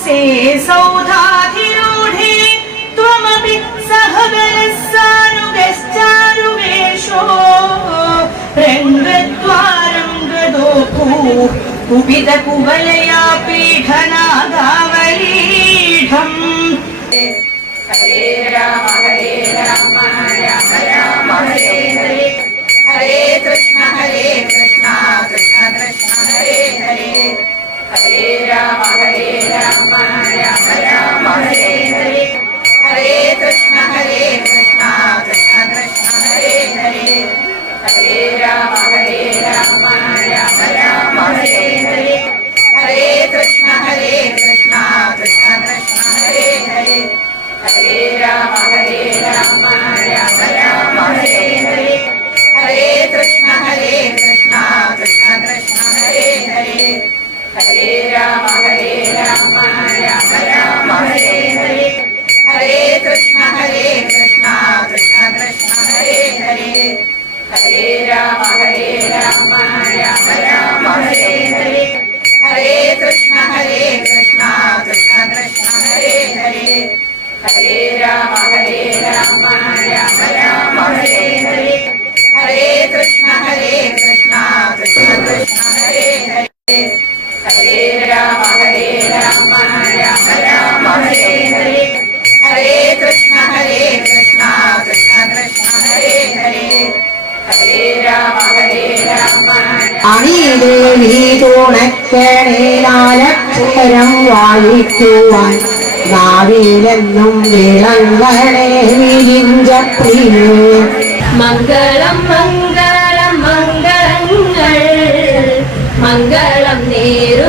हंसे सौधाधिरूढे त्वमपि सह बलस्सानुगश्चारुवेशो रङ्गद्वारं गदोपु कुपितकुवलया पीठनागावलीढम् हरे राम राम राम हरे हरे हरे कृष्ण कृष्ण कृष्ण हरे हरे हरे राम राम राम हरे हरे हरे कृष्ण कृष्ण कृष्ण हरे हरे हरे राम राम राम हरे हरे हरे कृष्ण कृष्ण कृष्ण हरे हरे हरे राम राम राम हरे हरे हरे कृष्ण कृष्ण कृष्ण हरे हरे हरे राम राम राम हरे हरे हरे कृष्ण कृष्ण कृष्ण हरे हरे हरे राम राम राम हरे हरे हरे कृष्ण कृष्ण कृष्ण हरे हरे हरे राम राम राम हरे हरे हरे कृष्ण कृष्ण कृष्ण हरे हरे हरे राम राम राम हरे हरे हरे कृष्ण कृष्ण कृष्ण हरे हरे हरे राम राम അണിദേവി തുണക്കണേനാലക്ഷരം വായിക്കുവാൻ നാവിലെന്നും വിളങ്ങളെ വിരിഞ്ചപ്രിയേ മംഗളം മംഗളം മംഗളങ്ങൾ മംഗളം നേരും